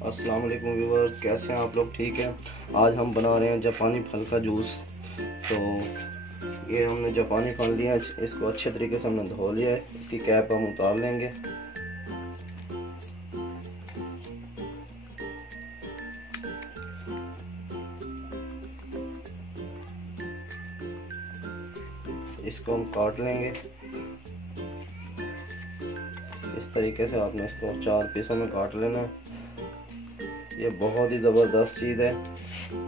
अस्सलाम वालेकुम व्यूवर्स, कैसे हैं आप लोग? ठीक है। आज हम बना रहे हैं जापानी फल का जूस। तो ये हमने जापानी फल लिया है, इसको अच्छे तरीके से हमने धो लिया है। इसकी कैप हम उतार लेंगे। इसको हम काट लेंगे। इस तरीके से आपने इसको 4 पीसों में काट लेना है। ये बहुत ही ज़बरदस्त चीज़ है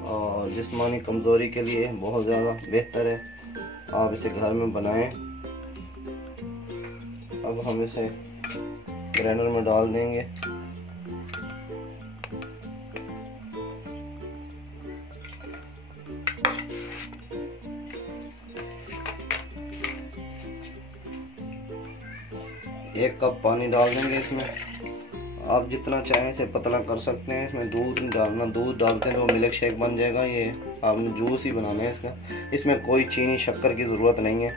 और जिस्मानी कमज़ोरी के लिए बहुत ज़्यादा बेहतर है। आप इसे घर में बनाएं। अब हम इसे ग्राइंडर में डाल देंगे। एक कप पानी डाल देंगे इसमें। आप जितना चाहें इसे पतला कर सकते हैं। इसमें दूध डालना, दूध डालते हैं तो मिल्क शेक बन जाएगा। ये आपने जूस ही बनाना है इसका। इसमें कोई चीनी शक्कर की ज़रूरत नहीं है।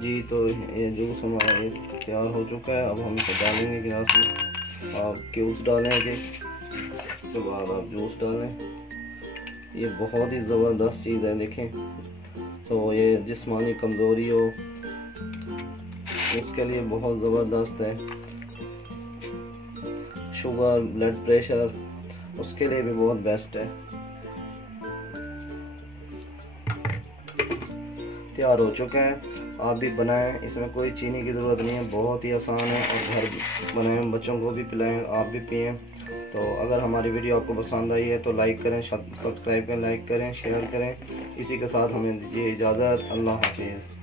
जी, तो ये जूस हमारा ये तैयार हो चुका है। अब हम इसे डालेंगे गिलास में। आप क्यूब्स डालेंगे, उसके बाद आप जूस डालें। ये बहुत ही ज़बरदस्त चीज़ है, देखें। तो ये जिस्मानी कमज़ोरी हो उसके लिए बहुत ज़बरदस्त है। शुगर, ब्लड प्रेशर, उसके लिए भी बहुत बेस्ट है। तैयार हो चुका है। आप भी बनाएं, इसमें कोई चीनी की ज़रूरत नहीं है। बहुत ही आसान है और घर बनाएं, बच्चों को भी पिलाएं, आप भी पिएं। तो अगर हमारी वीडियो आपको पसंद आई है तो लाइक करें, सब्सक्राइब करें, लाइक करें, शेयर करें। इसी के साथ हमें दीजिए इजाज़त। अल्लाह हाफिज़।